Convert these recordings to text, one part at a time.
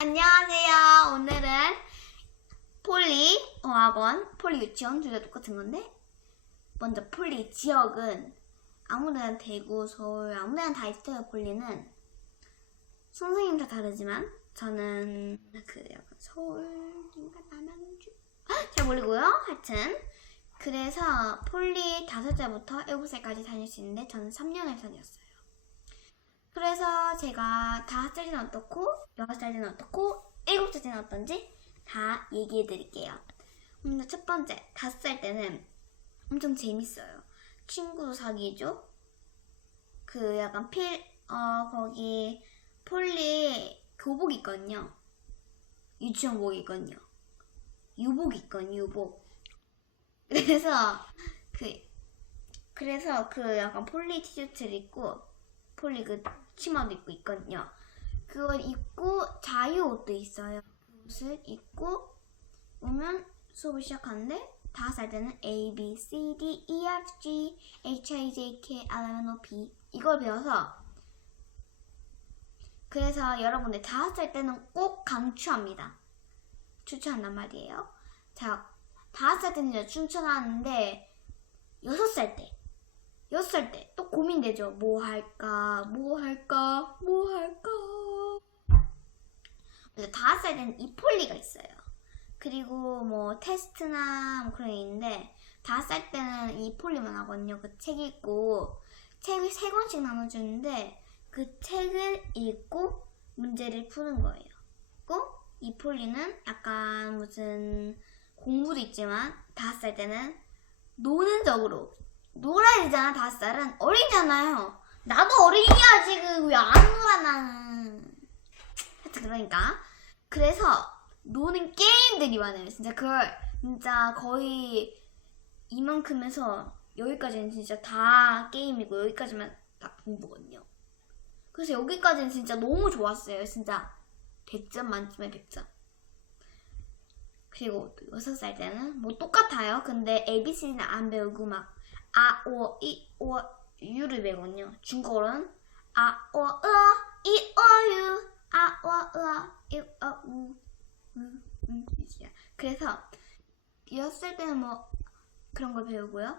안녕하세요. 오늘은 폴리 어학원, 폴리 유치원 둘 다 똑같은 건데, 먼저 폴리 지역은 아무데나 대구, 서울 아무데나 다 있어요. 폴리는 선생님 다 다르지만 저는 약간 서울인가 남양주 잘 모르고요. 하여튼 그래서 폴리 5살부터 7살까지 다닐 수 있는데 저는 3년을 다녔어요. 그래서 제가 5살 때는 어떻고 6살 때는 어떻고 7살 때는 어떤지 다 얘기해 드릴게요. 먼저 첫 번째, 5살 때는 엄청 재밌어요. 친구도 사귀죠. 약간 거기 폴리 교복 있거든요. 유치원복 있거든요. 유복 있거든요. 유복. 그래서 약간 폴리 티셔츠를 입고 폴리 치마도 입고 있거든요. 그걸 입고 자유 옷도 있어요. 그 옷을 입고 오면 수업을 시작하는데 5살 때는 A, B, C, D, E, F, G, H, I, J, K, L, M, N, O, P 이걸 배워서 그래서 여러분들 5살 때는 꼭 강추합니다. 추천한단 말이에요. 자, 5살 때는 추천하는데 6살 때 또 고민되죠. 뭐 할까? 그래서 5살 때는 이폴리가 있어요. 그리고 뭐 테스트나 뭐 그런 게 있는데 5살 때는 이폴리만 하거든요. 그 책 읽고 책을 3권씩 나눠주는데 그 책을 읽고 문제를 푸는 거예요. 꼭 이폴리는 약간 무슨 공부도 있지만 5살 때는 노는 적으로 놀아야 되잖아. 5살은 어리잖아요. 나도 어린이야 지금. 왜 안 놀아 나는. 하여튼 그러니까 그래서 노는 게임들이 많아요. 진짜 거의 이만큼에서 여기까지는 진짜 다 게임이고 여기까지만 다 공부거든요. 그래서 여기까지는 진짜 너무 좋았어요. 진짜 100점 만점에 100점. 그리고 6살 때는 뭐 똑같아요. 근데 ABC는 안 배우고 막 아, 오, 이, 오, 유를 배우거든요. 중국어로는 아, 오, 으, 이, 오, 유, 아, 오, 으, 이, 오, 우, 그래서 6살 때는 뭐 그런 걸 배우고요.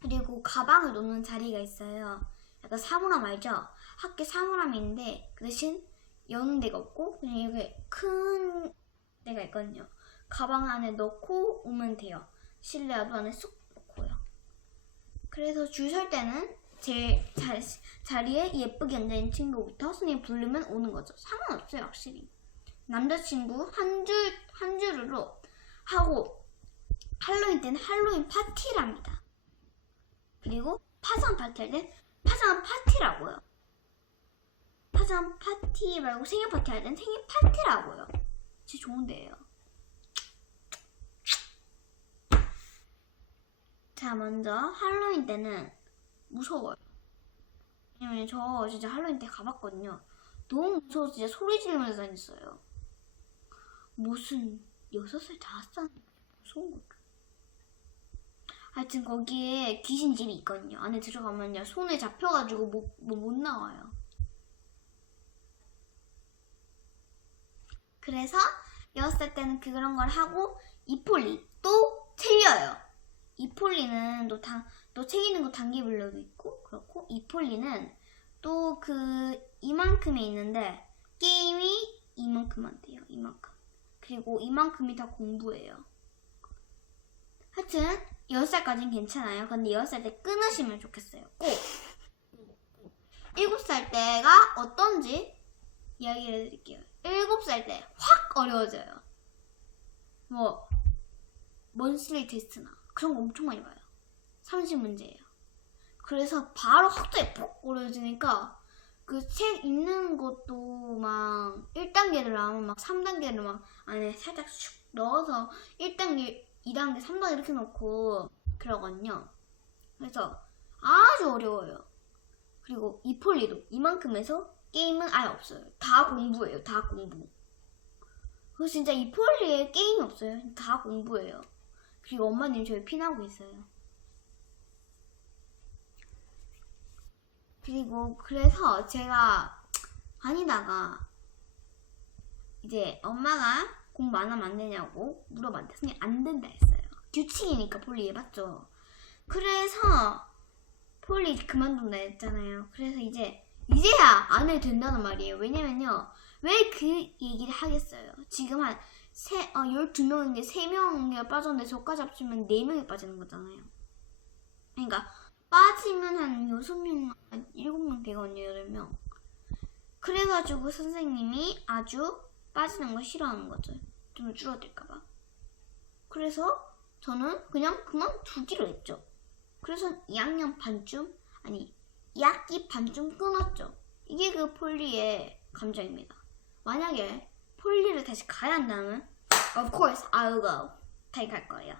그리고 가방을 놓는 자리가 있어요. 약간 사물함 알죠? 학교 사물함이 있는데 그 대신 여는 데가 없고 그냥 여기 큰 데가 있거든요. 가방 안에 넣고 오면 돼요. 실내화도 안에 쏙 넣고요. 그래서 줄 설 때는 제일 자리에 예쁘게 앉아있는 친구부터 선생님 부르면 오는 거죠. 상관없어요, 확실히. 남자친구 한 줄로 하고 할로윈 때는 할로윈 파티를 합니다. 그리고 파산 파티 할 땐 파산 파티라고요. 파산 파티 말고 생일 파티 할 땐 생일 파티라고요. 진짜 좋은데요. 자, 먼저 할로윈 때는 무서워요. 왜냐면 저 진짜 할로윈 때 가봤거든요. 너무 무서워서 진짜 소리 지르면서 다녔어요. 무슨 6살, 5살 무서운 거죠. 하여튼 거기에 귀신집이 있거든요. 안에 들어가면요 손에 잡혀가지고 못 나와요. 그래서 6살 때는 그런 걸 하고 이폴리 또 틀려요. 이폴리는 또 책 읽는 거 단계별로도 있고 그렇고 이폴리는 또 이만큼에 있는데 게임이 이만큼만 돼요. 이만큼. 그리고 이만큼이 다 공부예요. 하여튼 6살까지는 괜찮아요. 근데 6살 때 끊으시면 좋겠어요. 꼭 7살 때가 어떤지 이야기를 해드릴게요. 7살 때 확 어려워져요. 뭐 먼슬리 테스트나 그런 거 엄청 많이 봐요. 30문제예요. 그래서 바로 학점이 푹 어려워지니까 그 책 읽는 것도 막 1단계를 나오면 막 3단계를 막 안에 살짝 슉 넣어서 1단계, 2단계, 3단계 이렇게 넣고 그러거든요. 그래서 아주 어려워요. 그리고 이폴리도 이만큼 해서 게임은 아예 없어요. 다 공부예요. 다 공부. 그래서 진짜 이폴리에 게임이 없어요. 다 공부예요. 그리고 엄마님 저희 피나고 있어요. 그리고 그래서 제가 다니다가 이제 엄마가 공부 안 하면 안 되냐고 물어봤는데 선생님 안 된다 했어요. 규칙이니까 폴리 해봤죠. 그래서 폴리 그만둔다 했잖아요. 그래서 이제야 안 해도 된다는 말이에요. 왜냐면요. 왜 그 얘기를 하겠어요. 지금 한 12명인데 3명이 빠졌는데 저까지 합치면 4명이 빠지는 거잖아요. 그러니까 빠지면 한 6명, 7명 되거든요. 8명. 그래가지고 선생님이 아주 빠지는 거 싫어하는 거죠. 좀 줄어들까봐. 그래서 저는 그냥 그만두기로 했죠. 그래서 2학년 반쯤, 2학기 반쯤 끊었죠. 이게 그 폴리의 감정입니다. 만약에 폴리를 다시 가야 한다면 of course I'll go. 다시 갈 거예요.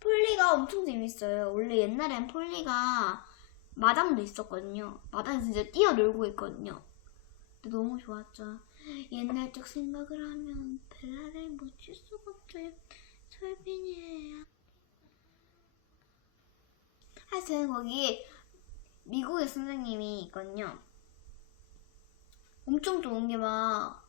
폴리가 엄청 재밌어요. 원래 옛날엔 폴리가 마당도 있었거든요. 마당에 진짜 뛰어놀고 있거든요. 근데 너무 좋았죠. 옛날 적 생각을 하면 벨라를 못 줄 수가 없어요. 솔빈이에요. 하여튼 거기 미국의 선생님이 있거든요. 엄청 좋은 게 막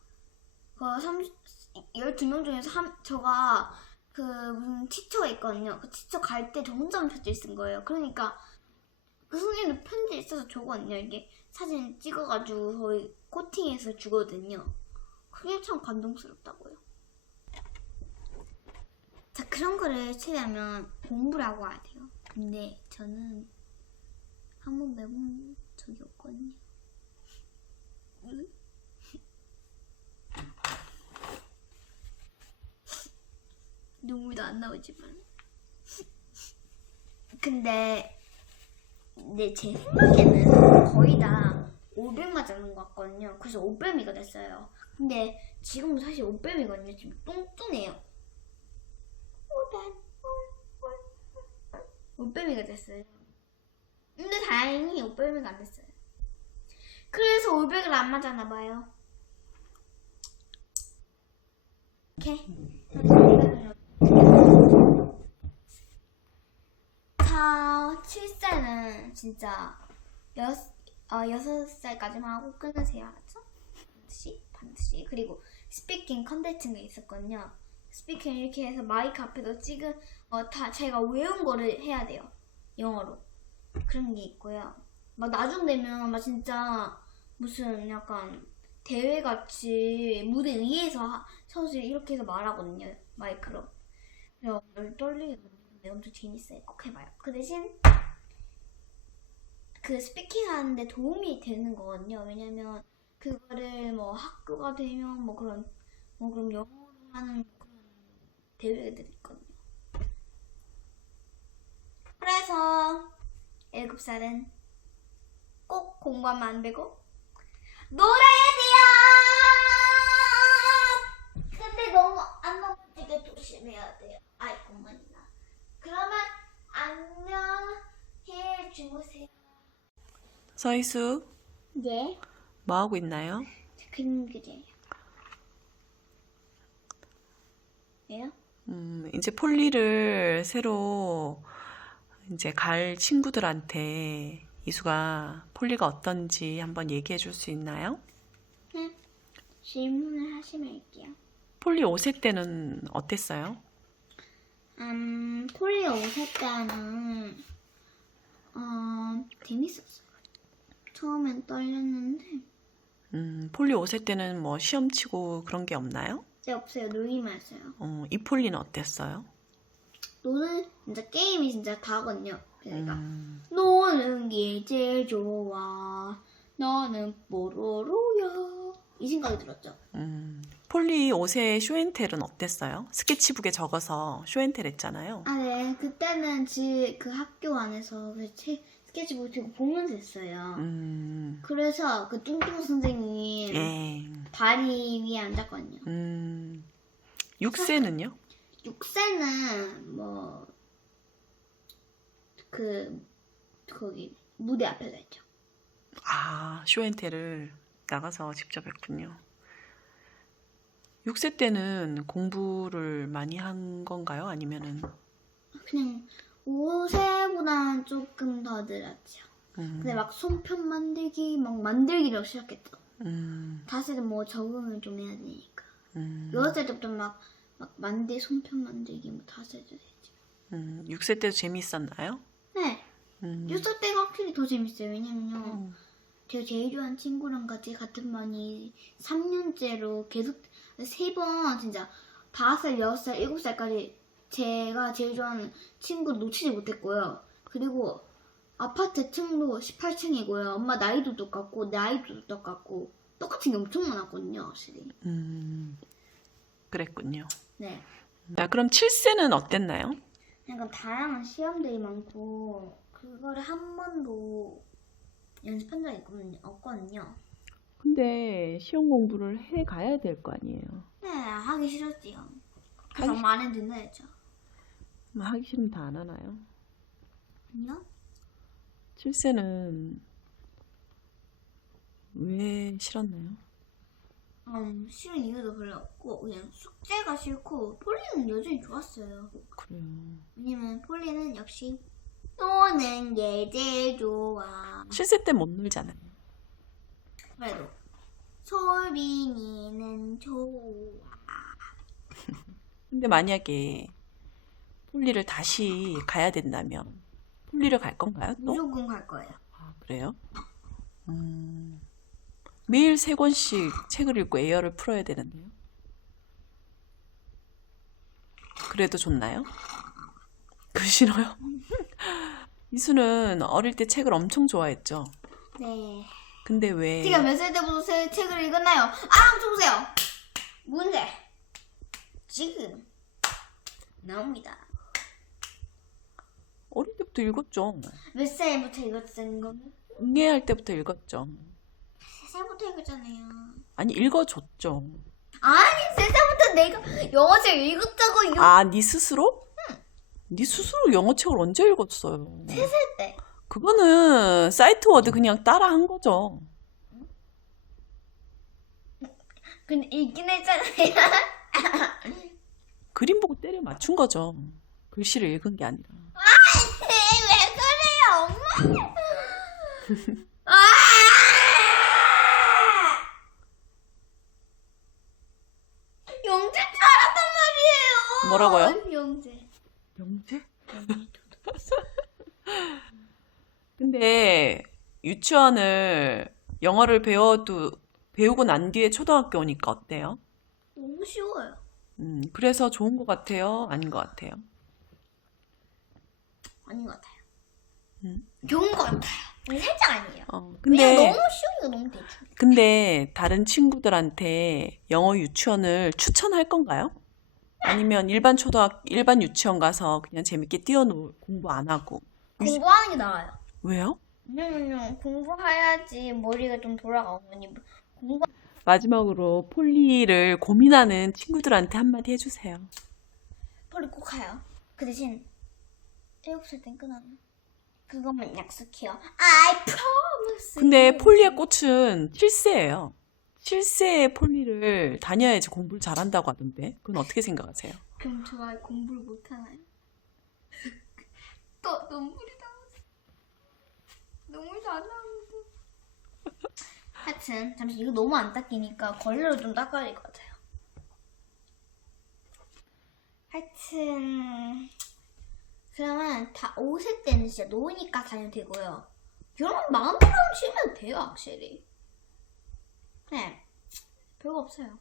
12명 중에서 저가 그 무슨 티처가 있거든요. 그 티처 갈 때 저 혼자만 편지를 쓴 거예요. 그러니까 그 선생님도 편지를 써서 주거든요. 이게 사진 찍어가지고 거의 코팅해서 주거든요. 그게 참 감동스럽다고요. 자, 그런 거를 최대하면 공부를 하고 와야 돼요. 근데 저는 한 번 매본 적이 없거든요. 눈물도 안 나오지만. 근데 제 생각에는 거의 다 500 맞는 것 같거든요. 그래서 500미가 됐어요. 근데 지금은 사실 500이거든요. 지금 뚱뚱해요. 500미가 됐어요. 근데 다행히 500미가 안 됐어요. 그래서 500을 안 맞았나 봐요. 오케이. 자, 7살은 진짜 6살까지만 하고 끊으세요. 알았죠? 반드시. 그리고 스피킹 컨텐츠가 있었거든요. 스피킹 이렇게 해서 마이크 앞에서 찍은 다 자기가 외운 거를 해야 돼요. 영어로. 그런 게 있고요. 막 나중 되면 막 진짜 무슨 약간 대회같이 무대 위에서 서서 이렇게 해서 말하거든요. 마이크로. 그래서 떨리거든요. 근데 엄청 재밌어요. 꼭 해봐요. 그 대신 그 스피킹 하는데 도움이 되는 거거든요. 왜냐면 그거를 뭐 학교가 되면 그럼 영어로 하는 그런 대회들이 있거든요. 그래서 7살은 꼭 공부하면 안 되고 놀아야 돼요. 근데 너무 안 넘어지게 조심해야 돼요. 아이고만이나. 그러면 안녕히 주무세요. 서희수, 네. 뭐 하고 있나요? 그림 그려요. 왜요? 이제 폴리를 새로 이제 갈 친구들한테 이수가 폴리가 어떤지 한번 얘기해 줄 수 있나요? 네. 질문을 하시면 할게요. 폴리 5세 때는 어땠어요? 폴리 5세 때는 재밌었어요. 처음엔 떨렸는데 폴리 5세 때는 뭐 시험 치고 그런 게 없나요? 네, 없어요. 놀기만 했어요. 이 폴리는 어땠어요? 노는 진짜 게임이 진짜 다거든요. 그러니까 노는 게 제일 좋아. 나는 뽀로로야. 이 생각이 들었죠. 폴리 5세 쇼앤텔은 어땠어요? 스케치북에 적어서 쇼앤텔 했잖아요. 아, 네. 그때는 그 학교 안에서 스케치북 들고 보면서 했어요. 그래서 그 뚱뚱 선생님 예. 다리 위에 앉았거든요. 6세는요? 6세는 거기 무대 앞에서 했죠. 아, 쇼앤텔을 나가서 직접 했군요. 6세 때는 공부를 많이 한 건가요? 아니면은 그냥 5세보다는 조금 더 늘었죠. 근데 막 손편 만들기를 시작했죠. 5살은 뭐 적응을 좀 해야 되니까. 음, 6살 때부터 막 손편 만들기 뭐 5살 때 되지. 6세 때도 재미있었나요? 네. 음, 6살 때가 확실히 더 재밌어요. 왜냐면요. 제가 제일 좋아하는 친구랑 같은 반이 3년째로 계속 3번 진짜 5살, 6살, 7살까지 제가 제일 좋아하는 친구를 놓치지 못했고요. 그리고 아파트 층도 18층이고요. 엄마 나이도 똑같고 나이도 똑같고 똑같은 게 엄청 많았거든요. 확실히. 그랬군요. 네. 자, 그럼 7세는 어땠나요? 약간 다양한 시험들이 많고 그거를 한 번도 연습한 적이 없거든요. 근데 시험 공부를 해 가야 될 거 아니에요. 네, 하기 싫었지요. 그래서 하기 엄마는 듣는했죠. 하기 싫으면 다 안 하나요? 아니요? 7세는 왜 싫었나요? 싫은 이유도 별로 없고 그냥 숙제가 싫고 폴리는 여전히 좋았어요. 그래요. 왜냐면 폴리는 역시 노는 게 제일 좋아. 7세 때 못 놀잖아요. 그래도 솔빈이는 좋아. 근데 만약에 폴리를 다시 가야 된다면 폴리를 갈 건가요? 또? 무조건 갈 거예요. 아, 그래요? 매일 3권씩 책을 읽고 에어를 풀어야 되는데요. 그래도 좋나요? 그 싫어요? 이수는 어릴 때 책을 엄청 좋아했죠. 네. 근데 왜 제가 몇 살 때부터 책을 읽었나요? 아, 쳐보세요. 문제. 지금 나옵니다. 어릴 때부터 읽었죠. 몇 살부터 읽었다는 거는? 응애할 때부터 읽었죠. 3살부터 읽었잖아요. 아니, 읽어줬죠. 아니, 3살부터 내가 영어책 읽었다고. 아, 네 스스로? 네 스스로 영어책을 언제 읽었어요? 3살 때. 그거는 사이트 워드 그냥 따라 한 거죠. 근데 읽긴 했잖아요. 그림 보고 때려 맞춘 거죠. 글씨를 읽은 게 아니라. 왜 그래요, 엄마? 아! 영재 줄 알았단 말이에요. 뭐라고요? 영재. 영재? 근데 유치원을 영어를 배우고 난 뒤에 초등학교 오니까 어때요? 너무 쉬워요. 그래서 좋은 것 같아요? 아닌 것 같아요? 아닌 것 같아요. 음. 좋은 것 같아요. 근데 살짝 아니에요. 그냥 근데, 너무 쉬우니까 너무 대충. 근데 다른 친구들한테 영어 유치원을 추천할 건가요? 아니면 일반 유치원 가서 그냥 재밌게 공부 안 하고. 공부하는 게 나아요. 왜요? 왜냐면 공부해야지 머리가 좀 돌아가고 공부 마지막으로 폴리를 고민하는 친구들한테 한마디 해주세요. 폴리 꼭 가요. 그 대신 7살 땐 끊어요. 그것만 약속해요. I promise. 근데 you. 폴리의 꽃은 7세예요. 7세에 폴리를 다녀야지 공부를 잘한다고 하던데. 그건 어떻게 생각하세요? 그럼 저 아이 공부를 못하나요? 또 눈물이 나왔어. 눈물 잘 나오는데. 하여튼 잠시 이거 너무 안 닦이니까 걸레로 좀 닦아야 될 것 같아요. 하여튼 그러면 다 5세 때는 진짜 노니까 다녀도 되고요. 여러분 마음대로 치면 돼요, 확실히. 네, 별거 없어요.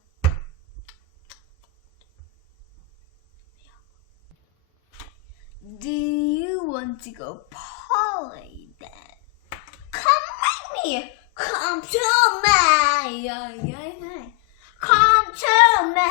Do you want to go Polly then? Come with me. Come to me. Come to me.